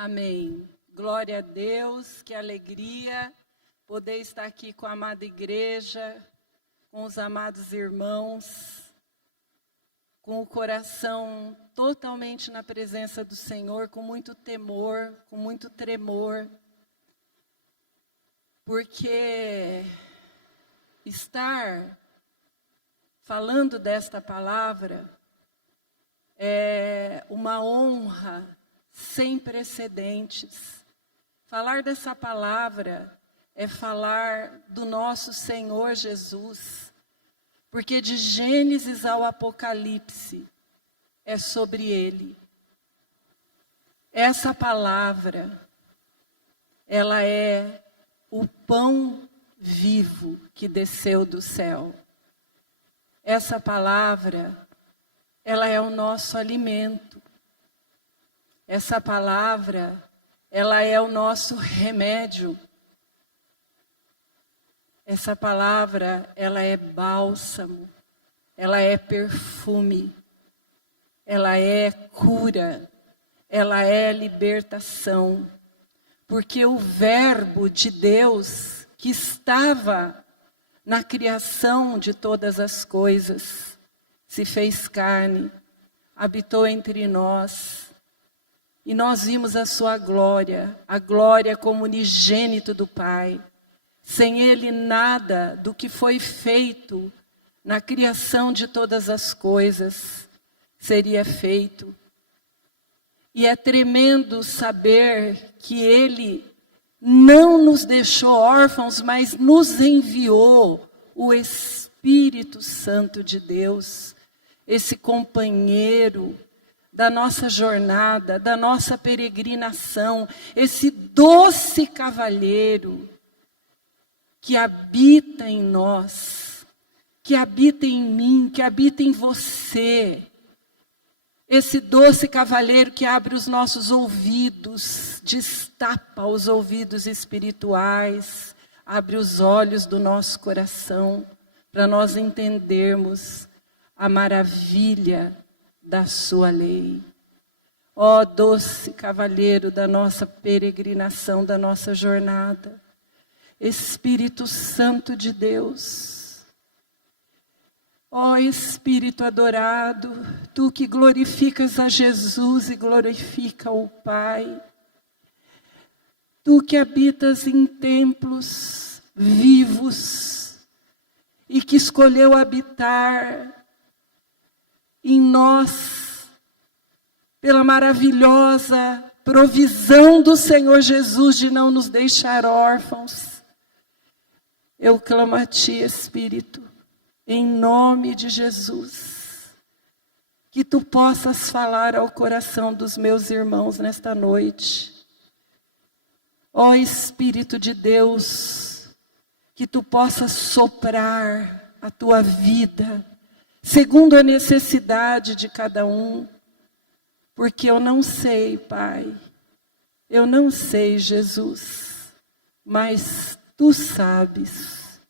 Amém. Glória a Deus, que alegria poder estar aqui com a amada igreja, com os amados irmãos, com o coração totalmente na presença do Senhor, com muito temor, com muito tremor, porque estar falando desta palavra é uma honra sem precedentes. Falar dessa palavra é falar do nosso Senhor Jesus, porque de Gênesis ao Apocalipse é sobre Ele. Essa palavra, ela é o pão vivo que desceu do céu. Essa palavra, ela é o nosso alimento. Essa palavra, ela é o nosso remédio. Essa palavra, ela é bálsamo, ela é perfume, ela é cura, ela é libertação. Porque o verbo de Deus que estava na criação de todas as coisas, se fez carne, habitou entre nós. E nós vimos a sua glória, a glória como unigênito do Pai. Sem Ele nada do que foi feito na criação de todas as coisas seria feito. E é tremendo saber que Ele não nos deixou órfãos, mas nos enviou o Espírito Santo de Deus, esse companheiro da nossa jornada, da nossa peregrinação, esse doce cavalheiro que habita em nós, que habita em mim, que habita em você. Esse doce cavalheiro que abre os nossos ouvidos, destapa os ouvidos espirituais, abre os olhos do nosso coração, para nós entendermos a maravilha da sua lei. Ó doce cavalheiro da nossa peregrinação, da nossa jornada, Espírito Santo de Deus, ó Espírito adorado, Tu que glorificas a Jesus e glorifica o Pai, Tu que habitas em templos vivos e que escolheu habitar em nós, pela maravilhosa provisão do Senhor Jesus de não nos deixar órfãos. Eu clamo a Ti, Espírito, em nome de Jesus, que Tu possas falar ao coração dos meus irmãos nesta noite. Ó Espírito de Deus, que Tu possas soprar a Tua vida, segundo a necessidade de cada um, porque eu não sei, Pai, eu não sei, Jesus, mas Tu sabes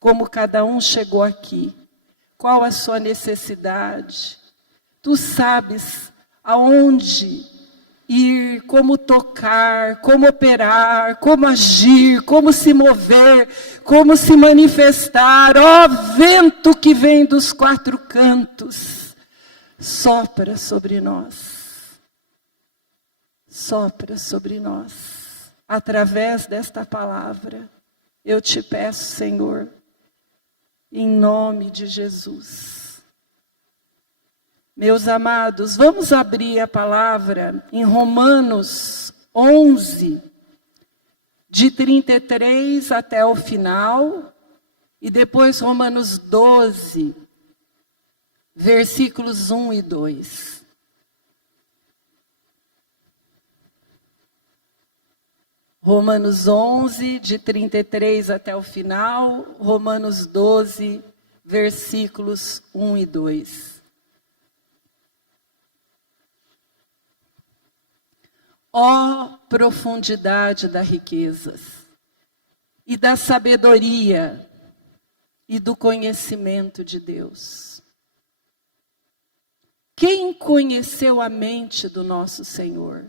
como cada um chegou aqui, qual a sua necessidade. Tu sabes aonde ir, como tocar, como operar, como agir, como se mover, como se manifestar. Ó vento que vem dos quatro cantos, sopra sobre nós, sopra sobre nós, através desta palavra. Eu te peço, Senhor, em nome de Jesus. Meus amados, vamos abrir a palavra em Romanos 11, de 33 até o final, e depois Romanos 12, versículos 1 e 2. Romanos 11, de 33 até o final, Romanos 12, versículos 1 e 2. Ó profundidade das riquezas, e da sabedoria, e do conhecimento de Deus. Quem conheceu a mente do nosso Senhor?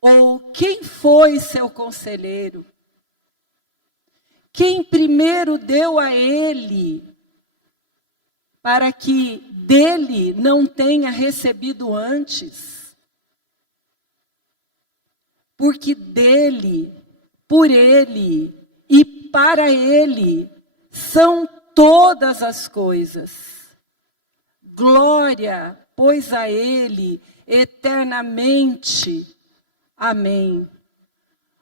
Ou quem foi seu conselheiro? Quem primeiro deu a ele, para que dele não tenha recebido antes? Porque dele, por ele e para ele são todas as coisas. Glória, pois a ele eternamente. Amém.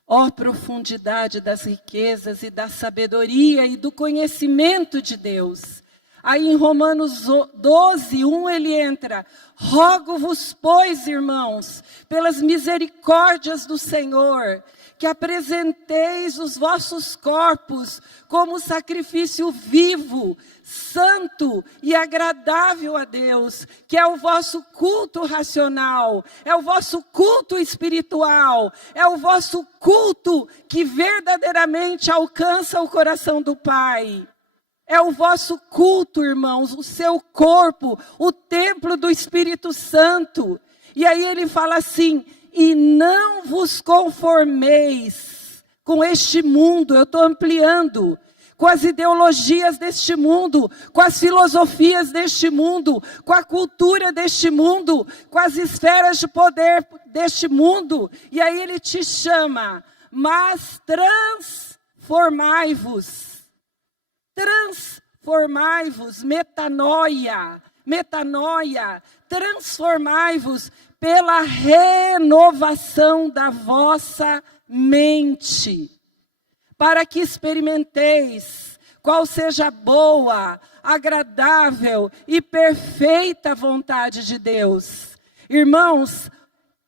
Ó profundidade das riquezas e da sabedoria e do conhecimento de Deus. Aí em Romanos 12, 1 ele entra: rogo-vos, pois, irmãos, pelas misericórdias do Senhor, que apresenteis os vossos corpos como sacrifício vivo, santo e agradável a Deus, que é o vosso culto racional, é o vosso culto espiritual, é o vosso culto que verdadeiramente alcança o coração do Pai. É o vosso culto, irmãos, o seu corpo, o templo do Espírito Santo. E aí ele fala assim: e não vos conformeis com este mundo. Eu estou ampliando. Com as ideologias deste mundo, com as filosofias deste mundo, com a cultura deste mundo, com as esferas de poder deste mundo. E aí ele te chama: mas transformai-vos. Transformai-vos, metanoia, transformai-vos pela renovação da vossa mente, para que experimenteis qual seja a boa, agradável e perfeita vontade de Deus. Irmãos,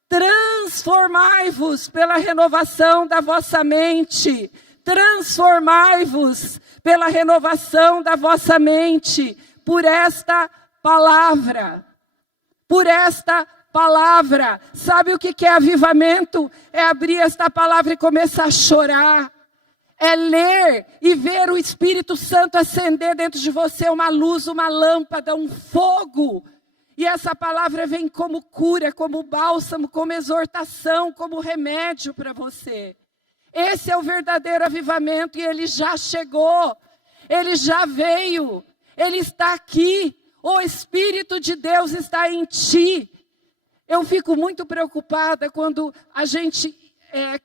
transformai-vos pela renovação da vossa mente, transformai-vos pela renovação da vossa mente, por esta palavra. Por esta palavra. Sabe o que é avivamento? É abrir esta palavra e começar a chorar. É ler e ver o Espírito Santo acender dentro de você uma luz, uma lâmpada, um fogo. E essa palavra vem como cura, como bálsamo, como exortação, como remédio para você. Esse é o verdadeiro avivamento e ele já chegou, ele já veio, ele está aqui, o Espírito de Deus está em ti. Eu fico muito preocupada quando a gente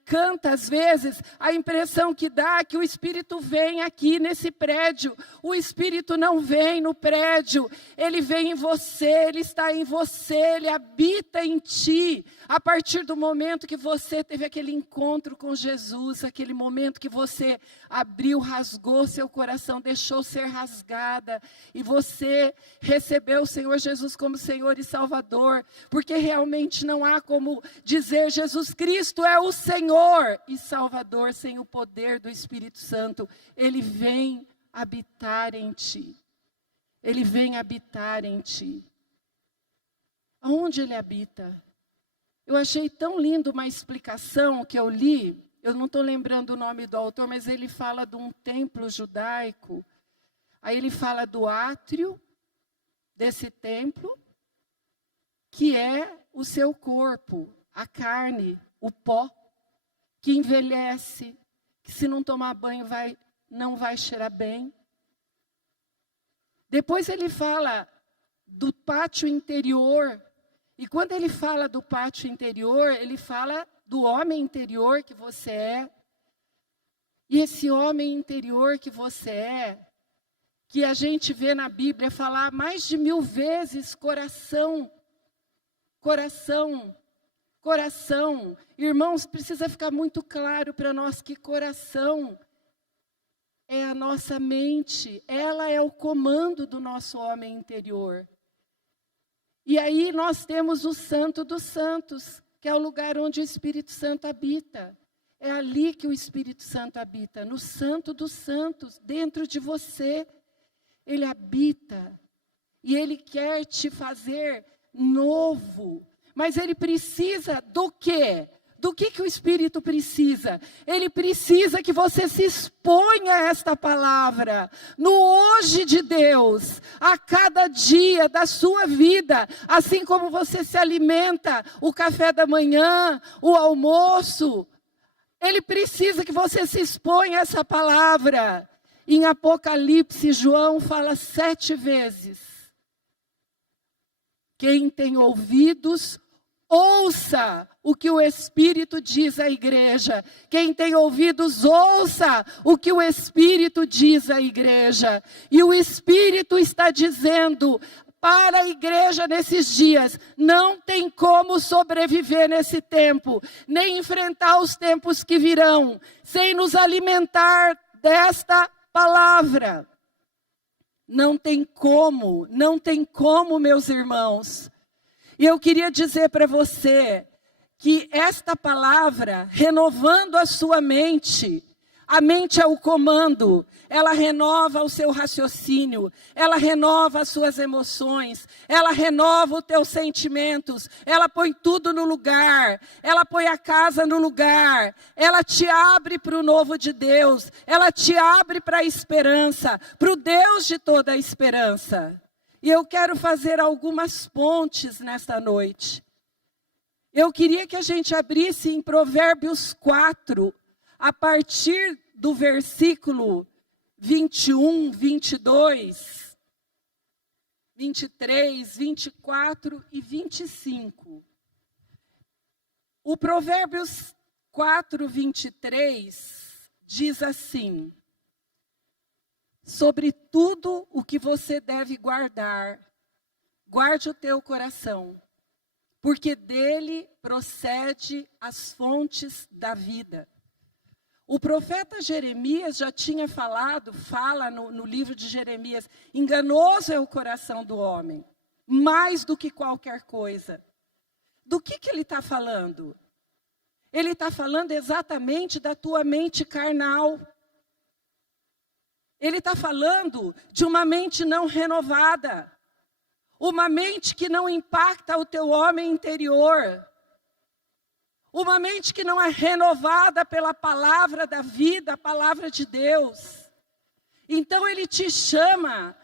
canta, às vezes, a impressão que dá é que o Espírito vem aqui nesse prédio. O Espírito não vem no prédio, ele vem em você, ele está em você, ele habita em ti. A partir do momento que você teve aquele encontro com Jesus, aquele momento que você abriu, rasgou seu coração, deixou ser rasgada, e você recebeu o Senhor Jesus como Senhor e Salvador, porque realmente não há como dizer Jesus Cristo é o Senhor e Salvador sem o poder do Espírito Santo. Ele vem habitar em ti. Ele vem habitar em ti. Aonde ele habita? Eu achei tão lindo uma explicação que eu li, eu não estou lembrando o nome do autor, mas ele fala de um templo judaico. Aí ele fala do átrio desse templo, que é o seu corpo, a carne, o pó, que envelhece, que se não tomar banho não vai cheirar bem. Depois ele fala do pátio interior. E quando ele fala do pátio interior, ele fala do homem interior que você é. E esse homem interior que você é, que a gente vê na Bíblia falar mais de 1000 vezes coração, coração, coração. Irmãos, precisa ficar muito claro para nós que coração é a nossa mente, ela é o comando do nosso homem interior. E aí nós temos o Santo dos Santos, que é o lugar onde o Espírito Santo habita. É ali que o Espírito Santo habita, no Santo dos Santos, dentro de você. Ele habita e ele quer te fazer novo. Mas ele precisa do quê? Do que o Espírito precisa? Ele precisa que você se exponha a esta palavra, no hoje de Deus, a cada dia da sua vida, assim como você se alimenta, o café da manhã, o almoço. Ele precisa que você se exponha a essa palavra. Em Apocalipse, João fala 7 vezes. Quem tem ouvidos, ouça o que o Espírito diz à igreja. Quem tem ouvidos, ouça o que o Espírito diz à igreja. E o Espírito está dizendo para a igreja nesses dias: não tem como sobreviver nesse tempo, nem enfrentar os tempos que virão, sem nos alimentar desta palavra. Não tem como, meus irmãos. E eu queria dizer para você que esta palavra, renovando a sua mente, a mente é o comando, ela renova o seu raciocínio, ela renova as suas emoções, ela renova os teus sentimentos, ela põe tudo no lugar, ela põe a casa no lugar, ela te abre para o novo de Deus, ela te abre para a esperança, para o Deus de toda a esperança. E eu quero fazer algumas pontes nesta noite. Eu queria que a gente abrisse em Provérbios 4, a partir do versículo 21, 22, 23, 24 e 25. O Provérbios 4, 23 diz assim: sobre tudo o que você deve guardar, guarde o teu coração, porque dele procede as fontes da vida. O profeta Jeremias já tinha fala no livro de Jeremias: enganoso é o coração do homem, mais do que qualquer coisa. Do que ele está falando? Ele está falando exatamente da tua mente carnal. Ele está falando de uma mente não renovada, uma mente que não impacta o teu homem interior, uma mente que não é renovada pela palavra da vida, a palavra de Deus. Então ele te chama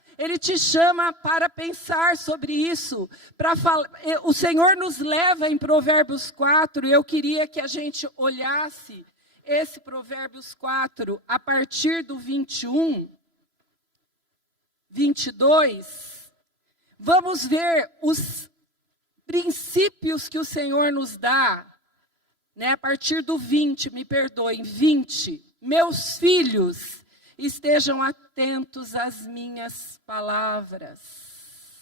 para pensar sobre isso, para falar. O Senhor nos leva em Provérbios 4, e eu queria que a gente olhasse esse Provérbios 4, a partir do 21, 22, vamos ver os princípios que o Senhor nos dá, né? A partir do 20, 20, meus filhos, estejam atentos às minhas palavras.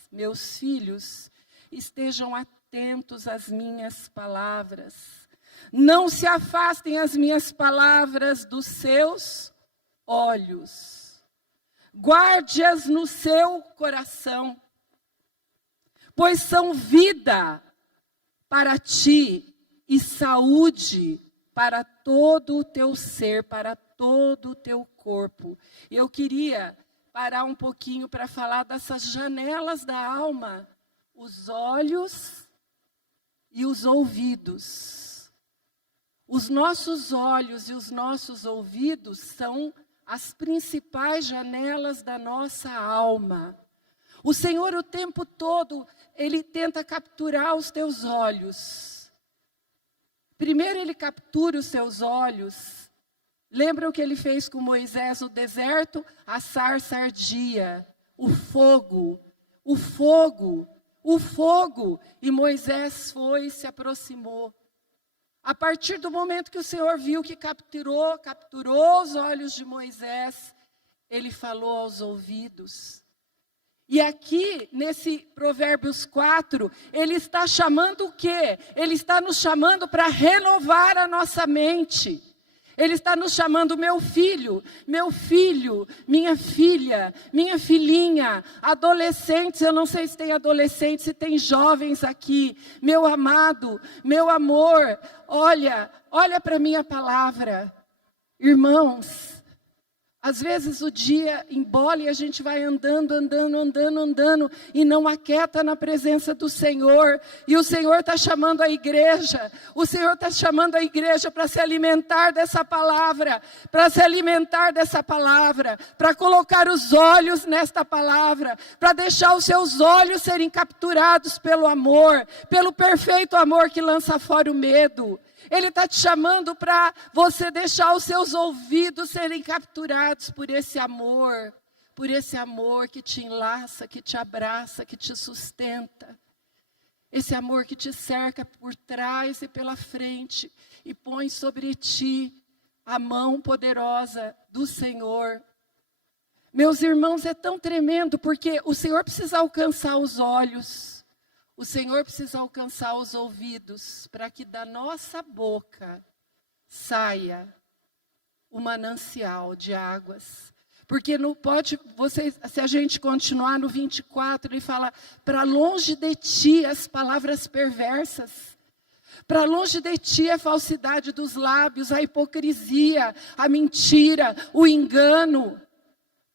Meus filhos, estejam atentos às minhas palavras. Não se afastem as minhas palavras dos seus olhos. Guarde-as no seu coração, pois são vida para ti e saúde para todo o teu ser, para todo o teu corpo. Eu queria parar um pouquinho para falar dessas janelas da alma, os olhos e os ouvidos. Os nossos olhos e os nossos ouvidos são as principais janelas da nossa alma. O Senhor o tempo todo, Ele tenta capturar os teus olhos. Primeiro Ele captura os teus olhos. Lembra o que Ele fez com Moisés no deserto? A sarça ardia, o fogo. E Moisés foi e se aproximou. A partir do momento que o Senhor viu que capturou os olhos de Moisés, Ele falou aos ouvidos. E aqui, nesse Provérbios 4, Ele está chamando o quê? Ele está nos chamando para renovar a nossa mente. Ele está nos chamando, meu filho, minha filha, minha filhinha, adolescentes, eu não sei se tem adolescentes, se tem jovens aqui, meu amado, meu amor, olha para a minha palavra. Irmãos, Às vezes o dia embola e a gente vai andando e não aquieta na presença do Senhor. E o Senhor está chamando a igreja. O Senhor está chamando a igreja para se alimentar dessa palavra. Para se alimentar dessa palavra. Para colocar os olhos nesta palavra. Para deixar os seus olhos serem capturados pelo amor. Pelo perfeito amor que lança fora o medo. Ele está te chamando para você deixar os seus ouvidos serem capturados por esse amor que te enlaça, que te abraça, que te sustenta. Esse amor que te cerca por trás e pela frente e põe sobre ti a mão poderosa do Senhor. Meus irmãos, é tão tremendo porque o Senhor precisa alcançar os olhos. O Senhor precisa alcançar os ouvidos para que da nossa boca saia o manancial de águas. Porque não pode, se a gente continuar no 24, ele fala, para longe de ti as palavras perversas. Para longe de ti a falsidade dos lábios, a hipocrisia, a mentira, o engano.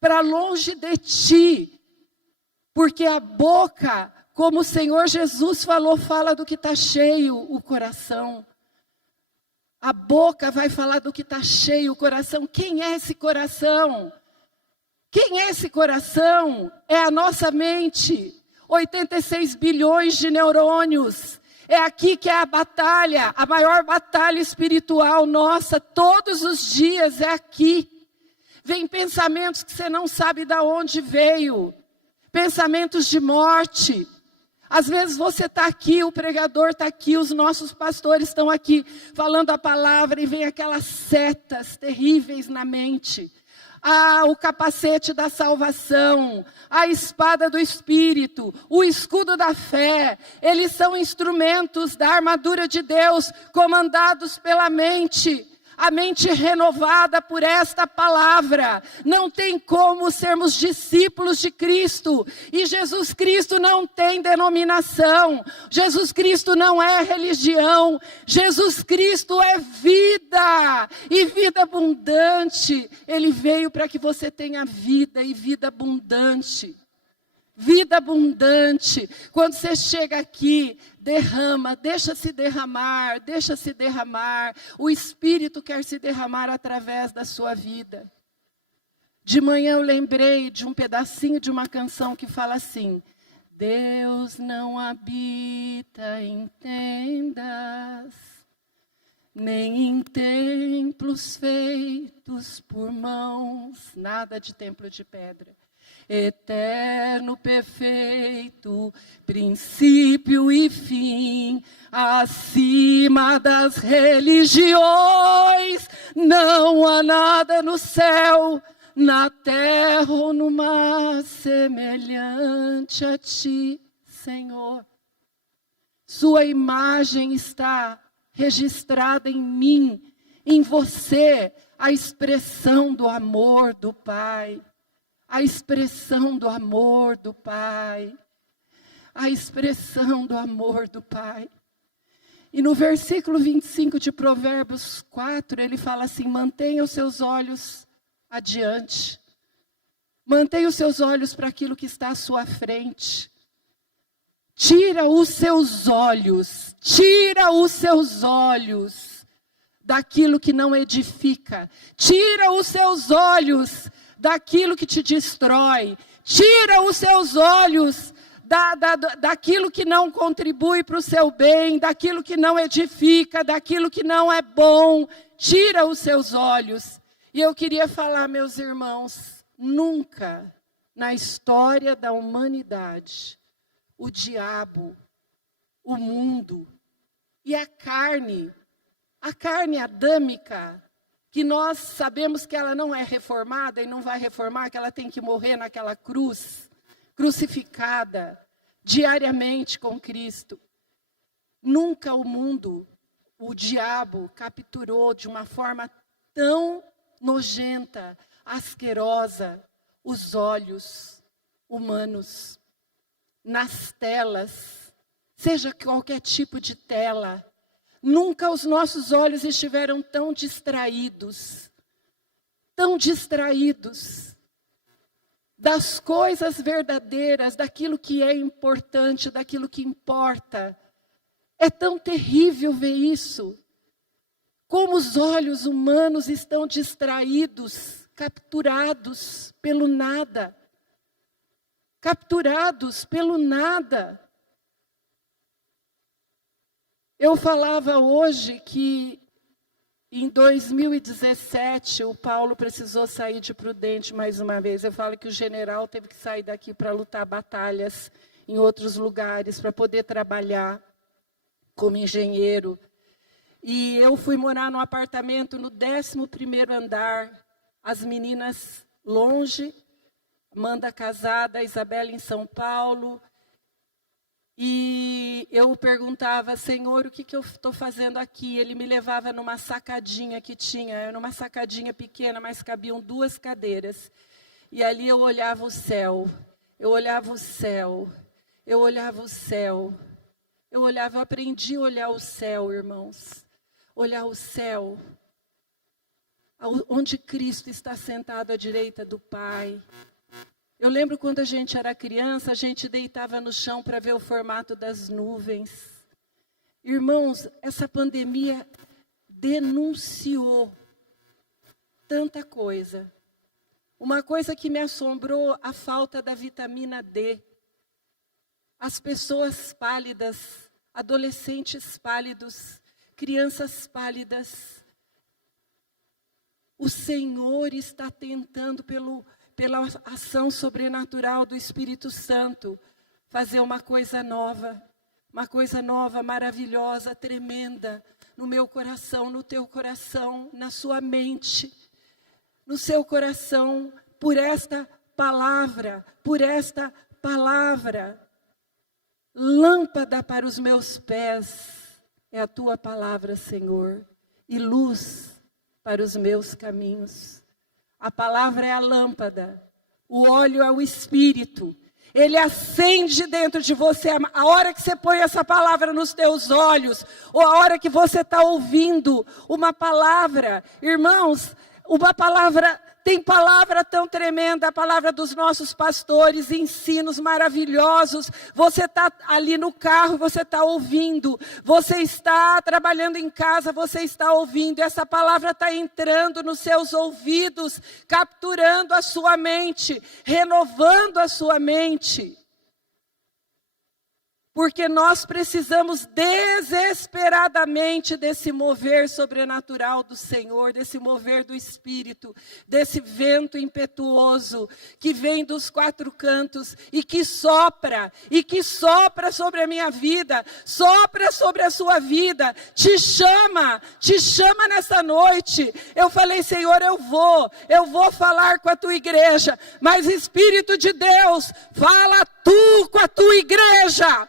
Para longe de ti, porque a boca... Como o Senhor Jesus falou, fala do que está cheio o coração. A boca vai falar do que está cheio o coração. Quem é esse coração? Quem é esse coração? É a nossa mente. 86 bilhões de neurônios. É aqui que é a batalha, a maior batalha espiritual nossa. Todos os dias é aqui. Vem pensamentos que você não sabe de onde veio. Pensamentos de morte. Às vezes você está aqui, o pregador está aqui, os nossos pastores estão aqui, falando a palavra e vem aquelas setas terríveis na mente. O capacete da salvação, a espada do Espírito, o escudo da fé. Eles são instrumentos da armadura de Deus, comandados pela mente. A mente renovada por esta palavra. Não tem como sermos discípulos de Cristo. E Jesus Cristo não tem denominação. Jesus Cristo não é religião. Jesus Cristo é vida. E vida abundante. Ele veio para que você tenha vida e vida abundante. Vida abundante. Quando você chega aqui, derrama, deixa-se derramar. O Espírito quer se derramar através da sua vida. De manhã eu lembrei de um pedacinho de uma canção que fala assim: Deus não habita em tendas, nem em templos feitos por mãos, nada de templo de pedra. Eterno, perfeito, princípio e fim, acima das religiões, não há nada no céu, na terra ou no mar, semelhante a ti, Senhor. Sua imagem está registrada em mim, em você, a expressão do amor do Pai. A expressão do amor do Pai. A expressão do amor do Pai. E no versículo 25 de Provérbios 4, ele fala assim: mantenha os seus olhos adiante. Mantenha os seus olhos para aquilo que está à sua frente. Tira os seus olhos daquilo que não edifica. Tira os seus olhos daquilo que te destrói. Tira os seus olhos daquilo que não contribui para o seu bem, daquilo que não edifica, daquilo que não é bom. Tira os seus olhos. E eu queria falar, meus irmãos, nunca na história da humanidade, o diabo, o mundo e a carne adâmica, que nós sabemos que ela não é reformada e não vai reformar, que ela tem que morrer naquela cruz, crucificada diariamente com Cristo. Nunca o mundo, o diabo, capturou de uma forma tão nojenta, asquerosa, os olhos humanos. Nas telas, seja qualquer tipo de tela, nunca os nossos olhos estiveram tão distraídos. tão distraídos das coisas verdadeiras, daquilo que é importante, daquilo que importa. É tão terrível ver isso. Como os olhos humanos estão distraídos, capturados pelo nada. Capturados pelo nada. Eu falava hoje que em 2017 o Paulo precisou sair de Prudente mais uma vez. Eu falo que o general teve que sair daqui para lutar batalhas em outros lugares, para poder trabalhar como engenheiro. E eu fui morar num apartamento no 11º andar, as meninas longe, Amanda casada, a Isabela em São Paulo. E eu perguntava, Senhor, o que eu estou fazendo aqui? Ele me levava numa sacadinha que tinha, numa sacadinha pequena, mas cabiam 2 cadeiras. E ali eu olhava o céu, eu olhava o céu, eu olhava o céu. Eu aprendi a olhar o céu, irmãos. Olhar o céu, onde Cristo está sentado à direita do Pai. Eu lembro quando a gente era criança, a gente deitava no chão para ver o formato das nuvens. Irmãos, essa pandemia denunciou tanta coisa. Uma coisa que me assombrou, a falta da vitamina D. As pessoas pálidas, adolescentes pálidos, crianças pálidas. O Senhor está tentando, pela ação sobrenatural do Espírito Santo, fazer uma coisa nova, maravilhosa, tremenda, no meu coração, no teu coração, na sua mente, no seu coração, por esta palavra. Lâmpada para os meus pés é a tua palavra, Senhor, e luz para os meus caminhos. A palavra é a lâmpada, o óleo é o Espírito. Ele acende dentro de você. A hora que você põe essa palavra nos teus olhos, ou a hora que você está ouvindo uma palavra, irmãos, uma palavra, tem palavra tão tremenda, a palavra dos nossos pastores, ensinos maravilhosos. Você está ali no carro, você está ouvindo. Você está trabalhando em casa, você está ouvindo. Essa palavra está entrando nos seus ouvidos, capturando a sua mente, renovando a sua mente. Porque nós precisamos desesperadamente desse mover sobrenatural do Senhor, desse mover do Espírito, desse vento impetuoso que vem dos 4 cantos e que sopra sobre a minha vida, sopra sobre a sua vida, te chama nessa noite. Eu falei, Senhor, eu vou falar com a tua igreja, mas Espírito de Deus, fala tu com a tua igreja.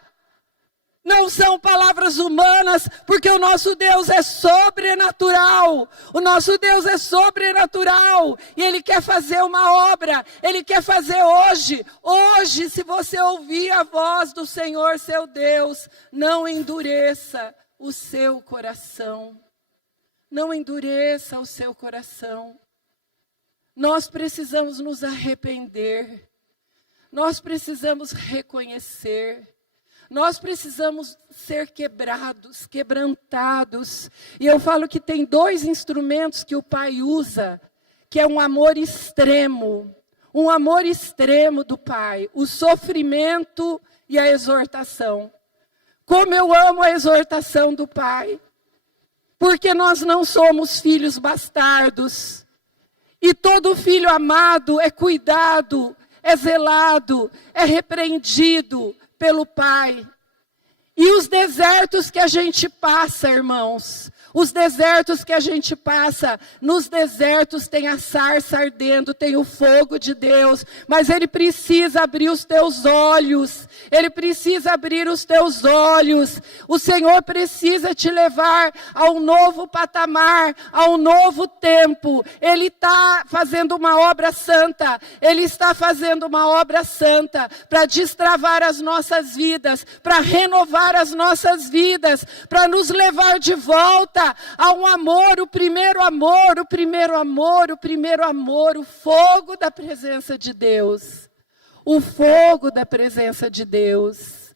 Não são palavras humanas, porque o nosso Deus é sobrenatural. O nosso Deus é sobrenatural. E Ele quer fazer uma obra. Ele quer fazer hoje. Hoje, se você ouvir a voz do Senhor, seu Deus, não endureça o seu coração. Não endureça o seu coração. Nós precisamos nos arrepender. Nós precisamos reconhecer. Nós precisamos ser quebrantados. E eu falo que tem 2 instrumentos que o Pai usa, que é um amor extremo do Pai, o sofrimento e a exortação. Como eu amo a exortação do Pai, porque nós não somos filhos bastardos. E todo filho amado é cuidado, é zelado, é repreendido pelo Pai. E os desertos que a gente passa, irmãos, os desertos que a gente passa, nos desertos tem a sarça ardendo, tem o fogo de Deus, mas Ele precisa abrir os teus olhos, Ele precisa abrir os teus olhos. O Senhor precisa te levar a um novo patamar, a um novo tempo. Ele está fazendo uma obra santa, Ele está fazendo uma obra santa para destravar as nossas vidas, para renovar as nossas vidas, para nos levar de volta volta a um amor, o primeiro amor, o primeiro amor, o primeiro amor, o fogo da presença de Deus. O fogo da presença de Deus.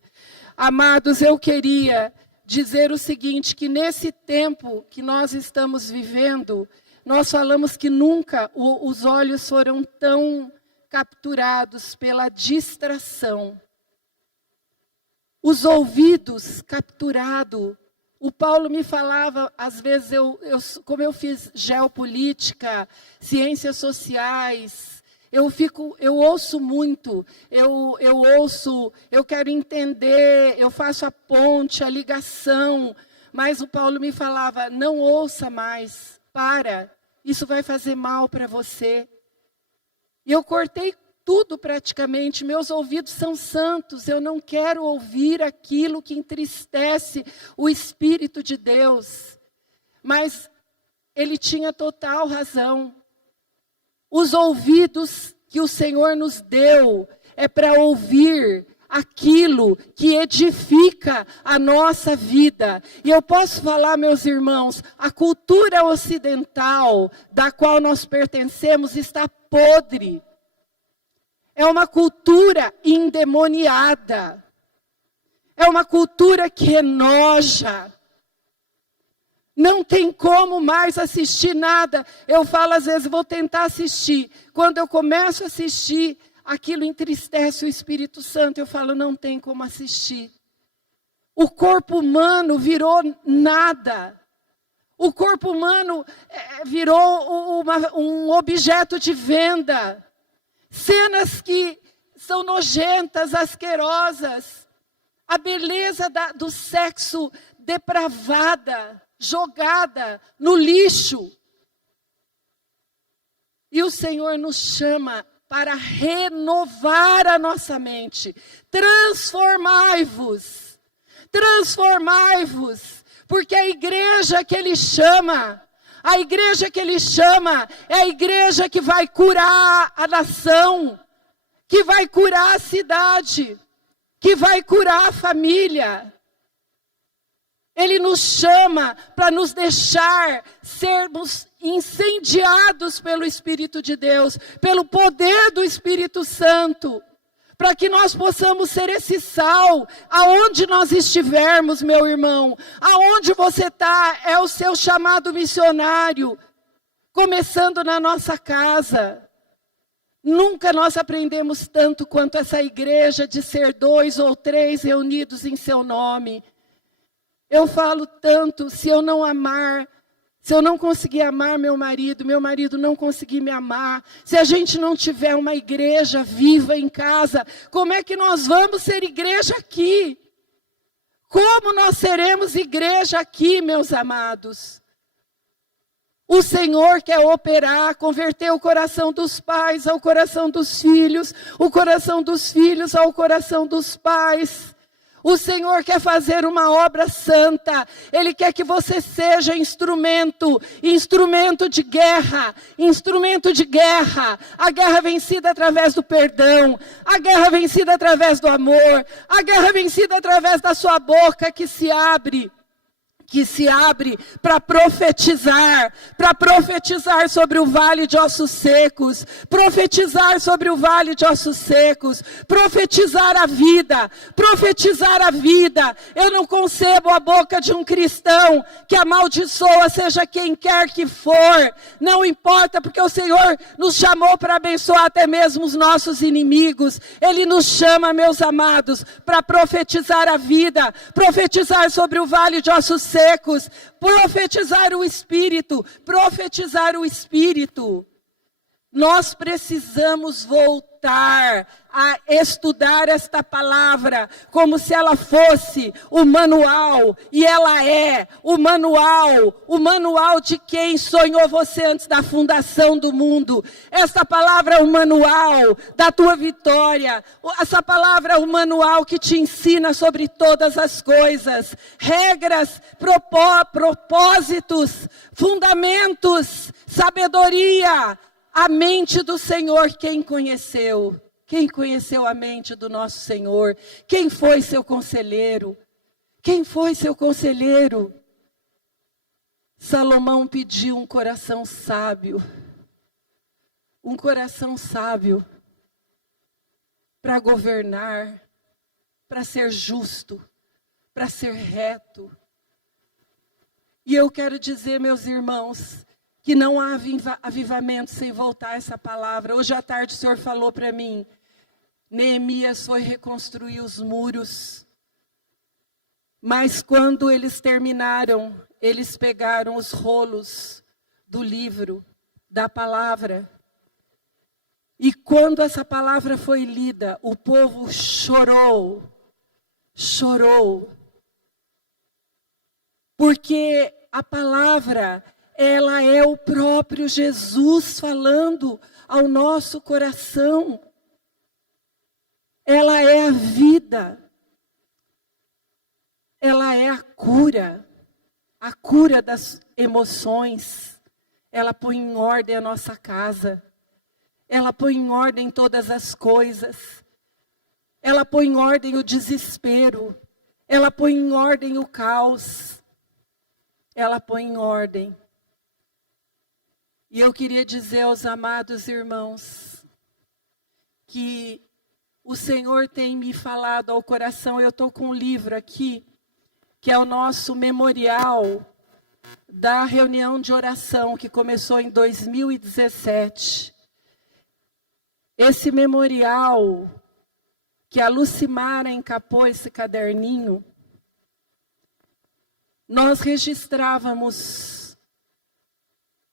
Amados, eu queria dizer o seguinte, que nesse tempo que nós estamos vivendo, nós falamos que nunca os olhos foram tão capturados pela distração. Os ouvidos capturados. O Paulo me falava, às vezes, como eu fiz geopolítica, ciências sociais, eu ouço muito, eu quero entender, eu faço a ponte, a ligação, mas o Paulo me falava, não ouça mais, para, isso vai fazer mal para você. E eu cortei tudo praticamente, meus ouvidos são santos, eu não quero ouvir aquilo que entristece o Espírito de Deus. Mas ele tinha total razão. Os ouvidos que o Senhor nos deu é para ouvir aquilo que edifica a nossa vida. E eu posso falar, meus irmãos, a cultura ocidental da qual nós pertencemos está podre. É uma cultura endemoniada. É uma cultura que enoja. Não tem como mais assistir nada. Eu falo, às vezes, vou tentar assistir. Quando eu começo a assistir, aquilo entristece o Espírito Santo. Eu falo, não tem como assistir. O corpo humano virou nada. O corpo humano virou um objeto de venda. Cenas que são nojentas, asquerosas. A beleza do sexo depravada, jogada no lixo. E o Senhor nos chama para renovar a nossa mente. Transformai-vos. Transformai-vos. Porque a igreja que Ele chama... A igreja que Ele chama é a igreja que vai curar a nação, que vai curar a cidade, que vai curar a família. Ele nos chama para nos deixar sermos incendiados pelo Espírito de Deus, pelo poder do Espírito Santo. Para que nós possamos ser esse sal, aonde nós estivermos, meu irmão, aonde você está, é o seu chamado missionário, começando na nossa casa. Nunca nós aprendemos tanto quanto essa igreja de ser 2 ou 3 reunidos em seu nome. Eu falo tanto, se eu não amar, se eu não conseguir amar meu marido não conseguir me amar, se a gente não tiver uma igreja viva em casa, como é que nós vamos ser igreja aqui? Como nós seremos igreja aqui, meus amados? O Senhor quer operar, converter o coração dos pais ao coração dos filhos, o coração dos filhos ao coração dos pais. O Senhor quer fazer uma obra santa. Ele quer que você seja instrumento de guerra, instrumento de guerra. A guerra vencida através do perdão, a guerra vencida através do amor, a guerra vencida através da sua boca que se abre para profetizar sobre o vale de ossos secos, profetizar sobre o vale de ossos secos, profetizar a vida. Eu não concebo a boca de um cristão que amaldiçoa, seja quem quer que for, não importa, porque o Senhor nos chamou para abençoar até mesmo os nossos inimigos. Ele nos chama, meus amados, para profetizar a vida, profetizar sobre o vale de ossos secos, profetizar o Espírito. Nós precisamos voltar a estudar esta palavra como se ela fosse o manual, e ela é o manual de quem sonhou você antes da fundação do mundo. Esta palavra é o manual da tua vitória, essa palavra é o manual que te ensina sobre todas as coisas, regras, propósitos, fundamentos, sabedoria. A mente do Senhor, quem conheceu? Quem conheceu a mente do nosso Senhor? Quem foi seu conselheiro? Quem foi seu conselheiro? Salomão pediu um coração sábio para governar, para ser justo, para ser reto. E eu quero dizer, meus irmãos, que não há avivamento sem voltar essa palavra. Hoje à tarde o Senhor falou para mim, Neemias foi reconstruir os muros, mas quando eles terminaram, eles pegaram os rolos do livro, da palavra. E quando essa palavra foi lida, o povo chorou. Porque a palavra, ela é o próprio Jesus falando ao nosso coração. Ela é a vida. Ela é a cura das emoções. Ela põe em ordem a nossa casa. Ela põe em ordem todas as coisas. Ela põe em ordem o desespero. Ela põe em ordem o caos. Ela põe em ordem. E eu queria dizer aos amados irmãos que o Senhor tem me falado ao coração. Eu estou com um livro aqui, que é o nosso memorial da reunião de oração que começou em 2017. Esse memorial, que a Lucimara encapou esse caderninho, nós registrávamos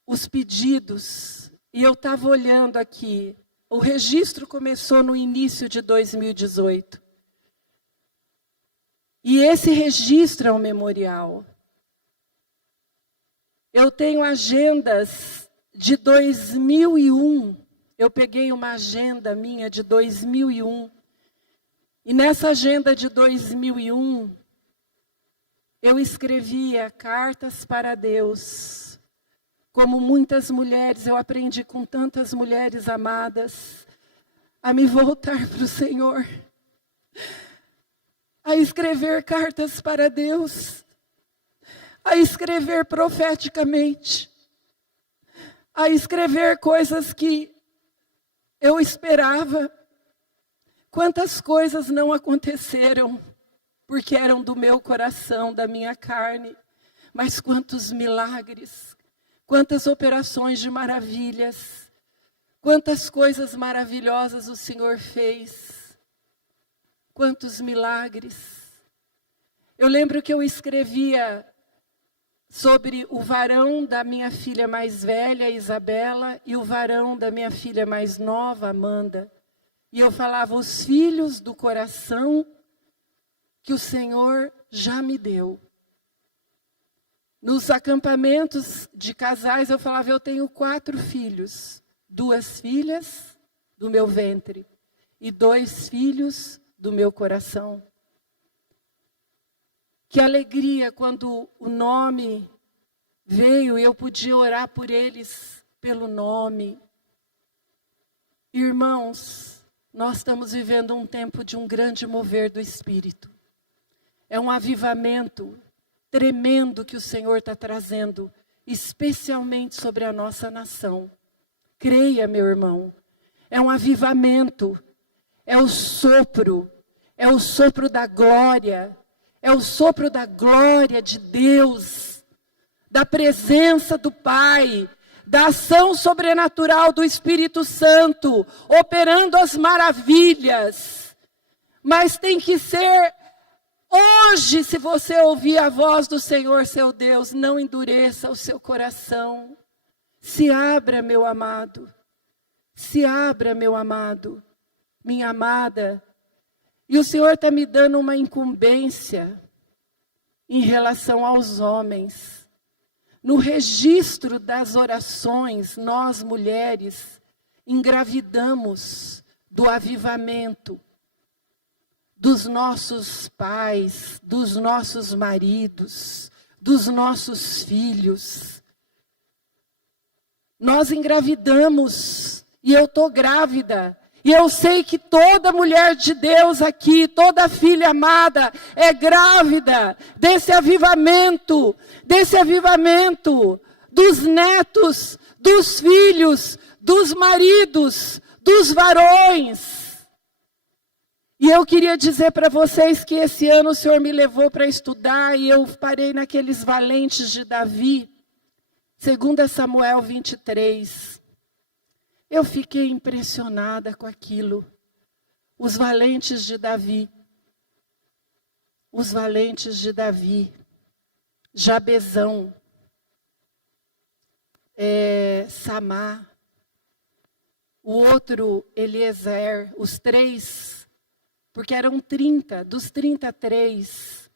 os pedidos, e eu estava olhando aqui, o registro começou no início de 2018. E esse registro é um memorial. Eu tenho agendas de 2001. Eu peguei uma agenda minha de 2001. E nessa agenda de 2001, eu escrevia cartas para Deus. Como muitas mulheres, eu aprendi com tantas mulheres amadas a me voltar para o Senhor. A escrever cartas para Deus, a escrever profeticamente, a escrever coisas que eu esperava. Quantas coisas não aconteceram, porque eram do meu coração, da minha carne, mas quantos milagres, quantas operações de maravilhas, quantas coisas maravilhosas o Senhor fez. Quantos milagres. Eu lembro que eu escrevia sobre o varão da minha filha mais velha, Isabela, e o varão da minha filha mais nova, Amanda. E eu falava, os filhos do coração que o Senhor já me deu. Nos acampamentos de casais, eu falava, eu tenho 4 filhos. 2 filhas do meu ventre e 2 filhos do meu coração. Que alegria quando o nome veio e eu podia orar por eles pelo nome. Irmãos, nós estamos vivendo um tempo de um grande mover do Espírito. É um avivamento tremendo que o Senhor está trazendo, especialmente sobre a nossa nação. Creia, meu irmão, é um avivamento, é o sopro da glória, é o sopro da glória de Deus, da presença do Pai, da ação sobrenatural do Espírito Santo, operando as maravilhas. Mas tem que ser hoje, se você ouvir a voz do Senhor, seu Deus, não endureça o seu coração. Se abra, meu amado. Se abra, meu amado, minha amada. E o Senhor está me dando uma incumbência em relação aos homens. No registro das orações, nós mulheres engravidamos do avivamento dos nossos pais, dos nossos maridos, dos nossos filhos. Nós engravidamos, e eu estou grávida. E eu sei que toda mulher de Deus aqui, toda filha amada, é grávida desse avivamento dos netos, dos filhos, dos maridos, dos varões. E eu queria dizer para vocês que esse ano o Senhor me levou para estudar e eu parei naqueles valentes de Davi, 2 Samuel 23. Eu fiquei impressionada com aquilo. Os valentes de Davi. Os valentes de Davi. Jabezão. Samá. O outro, Eliezer. Os 3, porque eram 30, dos 33.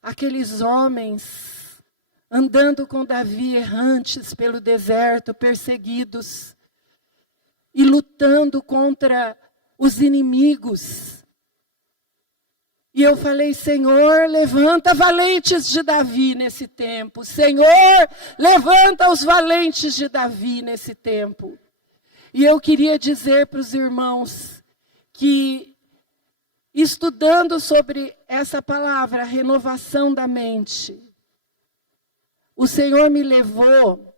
Aqueles homens andando com Davi, errantes pelo deserto, perseguidos. E lutando contra os inimigos. E eu falei, Senhor, levanta valentes de Davi nesse tempo. Senhor, levanta os valentes de Davi nesse tempo. E eu queria dizer para os irmãos que, estudando sobre essa palavra, renovação da mente, o Senhor me levou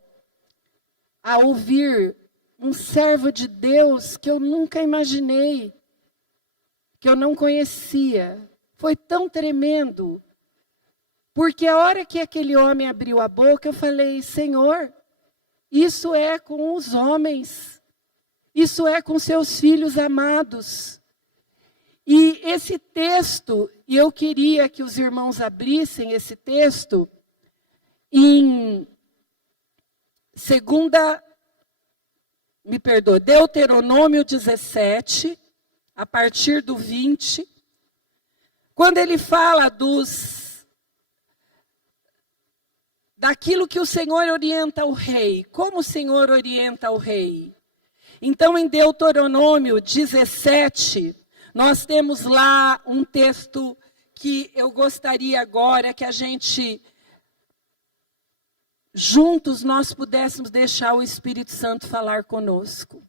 a ouvir um servo de Deus que eu nunca imaginei, que eu não conhecia. Foi tão tremendo, porque a hora que aquele homem abriu a boca, eu falei, Senhor, isso é com os homens, isso é com seus filhos amados. E esse texto, e eu queria que os irmãos abrissem esse texto, em Deuteronômio 17, a partir do 20, quando ele fala daquilo que o Senhor orienta o rei, como o Senhor orienta o rei. Então, em Deuteronômio 17, nós temos lá um texto que eu gostaria agora que a gente, juntos, nós pudéssemos deixar o Espírito Santo falar conosco.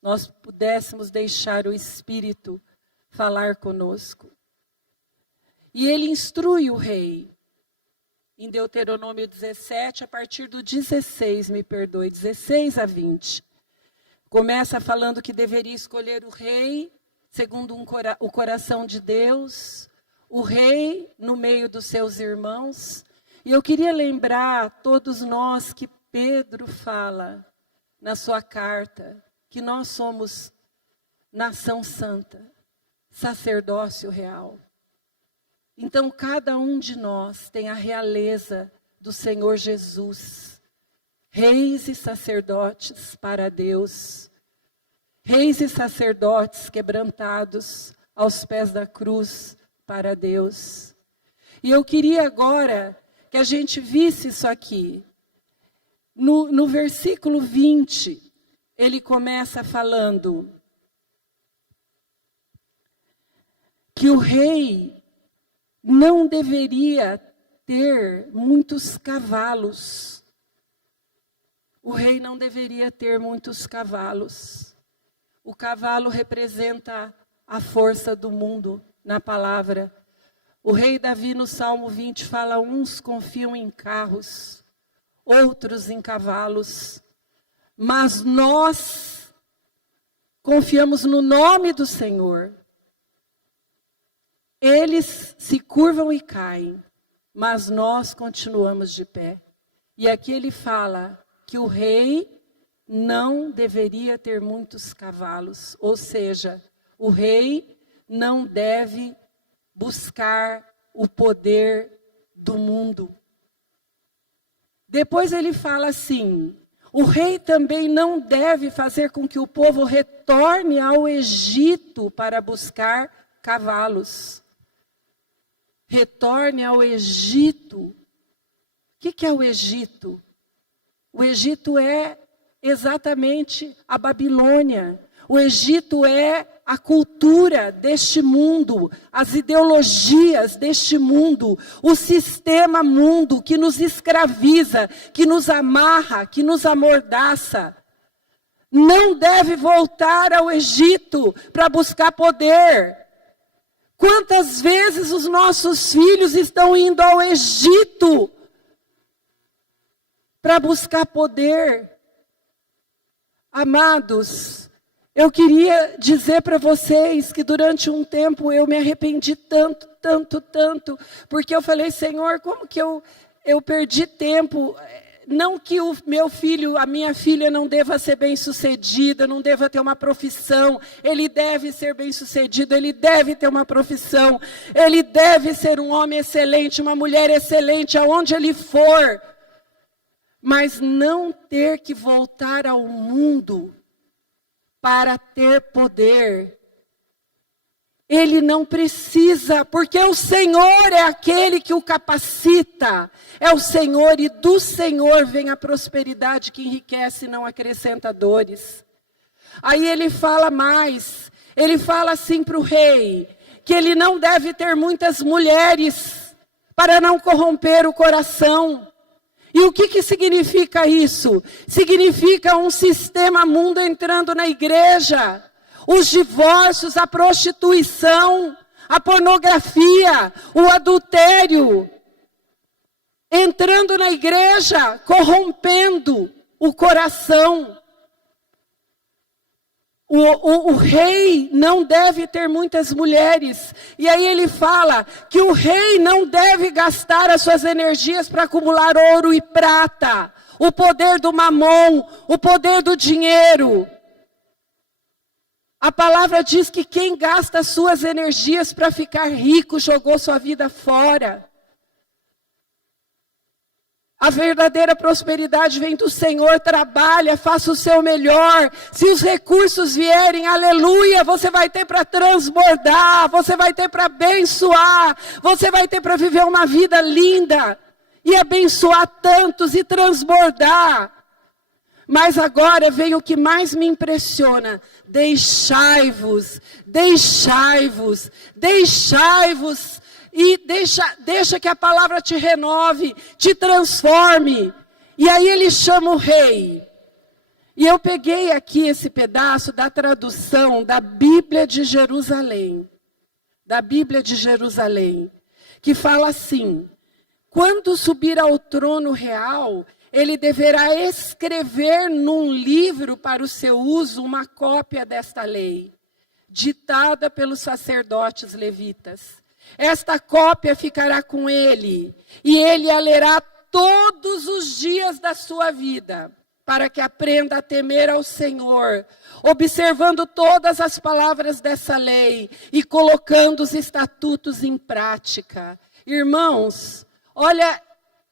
Nós pudéssemos deixar o Espírito falar conosco. E ele instrui o rei. Em Deuteronômio 17, a partir do 16, 16 a 20. Começa falando que deveria escolher o rei, segundo o coração de Deus, o rei no meio dos seus irmãos. E eu queria lembrar a todos nós que Pedro fala na sua carta, que nós somos nação santa, sacerdócio real. Então, cada um de nós tem a realeza do Senhor Jesus, reis e sacerdotes para Deus, reis e sacerdotes quebrantados aos pés da cruz para Deus. E eu queria agora que a gente visse isso aqui. No versículo 20, ele começa falando que o rei não deveria ter muitos cavalos. O rei não deveria ter muitos cavalos. O cavalo representa a força do mundo na palavra. O rei Davi no Salmo 20 fala, uns confiam em carros, outros em cavalos, mas nós confiamos no nome do Senhor. Eles se curvam e caem, mas nós continuamos de pé. E aqui ele fala que o rei não deveria ter muitos cavalos, ou seja, o rei não deve buscar o poder do mundo. Depois ele fala assim, o rei também não deve fazer com que o povo retorne ao Egito para buscar cavalos. Retorne ao Egito. O que é o Egito? O Egito é exatamente a Babilônia. O Egito é a cultura deste mundo, as ideologias deste mundo, o sistema mundo que nos escraviza, que nos amarra, que nos amordaça. não deve voltar ao Egito para buscar poder. Quantas vezes os nossos filhos estão indo ao Egito para buscar poder? Amados, eu queria dizer para vocês que durante um tempo eu me arrependi tanto, porque eu falei, Senhor, como que eu perdi tempo? Não que o meu filho, a minha filha não deva ser bem-sucedida, não deva ter uma profissão, ele deve ser bem-sucedido, ele deve ter uma profissão, ele deve ser um homem excelente, uma mulher excelente, aonde ele for, mas não ter que voltar ao mundo para ter poder. Ele não precisa, porque o Senhor é aquele que o capacita. É o Senhor, e do Senhor vem a prosperidade que enriquece e não acrescenta dores. Aí ele fala mais, ele fala assim para o rei, que ele não deve ter muitas mulheres, para não corromper o coração. E o que significa isso? Significa um sistema mundo entrando na igreja. Os divórcios, a prostituição, a pornografia, o adultério, entrando na igreja, corrompendo o coração. O rei não deve ter muitas mulheres. E aí ele fala que o rei não deve gastar as suas energias para acumular ouro e prata, o poder do mamon, o poder do dinheiro. A palavra diz que quem gasta suas energias para ficar rico, jogou sua vida fora. A verdadeira prosperidade vem do Senhor, trabalha, faça o seu melhor. Se os recursos vierem, aleluia, você vai ter para transbordar, você vai ter para abençoar, você vai ter para viver uma vida linda e abençoar tantos e transbordar. Mas agora vem o que mais me impressiona. Deixai-vos. E deixa que a palavra te renove, te transforme. E aí ele chama o rei. E eu peguei aqui esse pedaço da tradução da Bíblia de Jerusalém. Da Bíblia de Jerusalém. Que fala assim: quando subir ao trono real, ele deverá escrever num livro para o seu uso uma cópia desta lei, ditada pelos sacerdotes levitas. Esta cópia ficará com ele, e ele a lerá todos os dias da sua vida, para que aprenda a temer ao Senhor, observando todas as palavras dessa lei e colocando os estatutos em prática. Irmãos, olha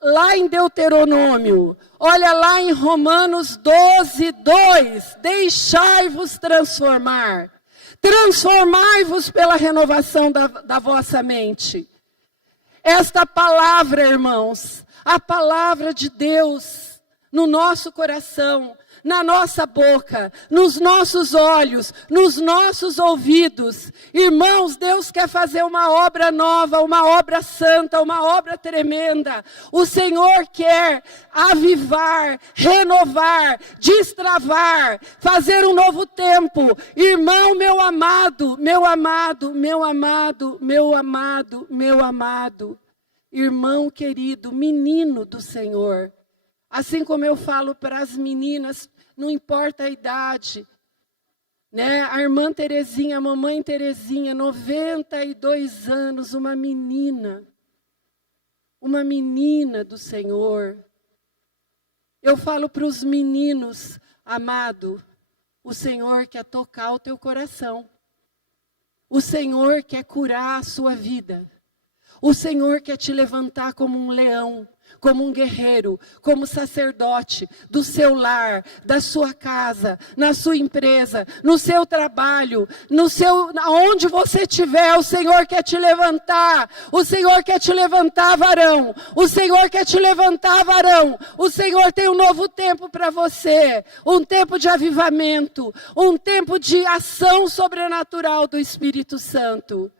lá em Deuteronômio, olha lá em Romanos 12:2, deixai-vos transformar. Transformai-vos pela renovação da vossa mente. Esta palavra, irmãos, a palavra de Deus no nosso coração, na nossa boca, nos nossos olhos, nos nossos ouvidos. Irmãos, Deus quer fazer uma obra nova, uma obra santa, uma obra tremenda. O Senhor quer avivar, renovar, destravar, fazer um novo tempo. Irmão, meu amado, meu amado, meu amado, meu amado, meu amado. Irmão querido, menino do Senhor. Assim como eu falo para as meninas, não importa a idade, né? A irmã Terezinha, a mamãe Terezinha, 92 anos, uma menina do Senhor. Eu falo para os meninos, amado, o Senhor quer tocar o teu coração. O Senhor quer curar a sua vida. O Senhor quer te levantar como um leão, como um guerreiro, como sacerdote do seu lar, da sua casa, na sua empresa, no seu trabalho, onde você estiver, o Senhor quer te levantar. O Senhor quer te levantar, varão. O Senhor quer te levantar, varão. O Senhor tem um novo tempo para você, um tempo de avivamento, um tempo de ação sobrenatural do Espírito Santo.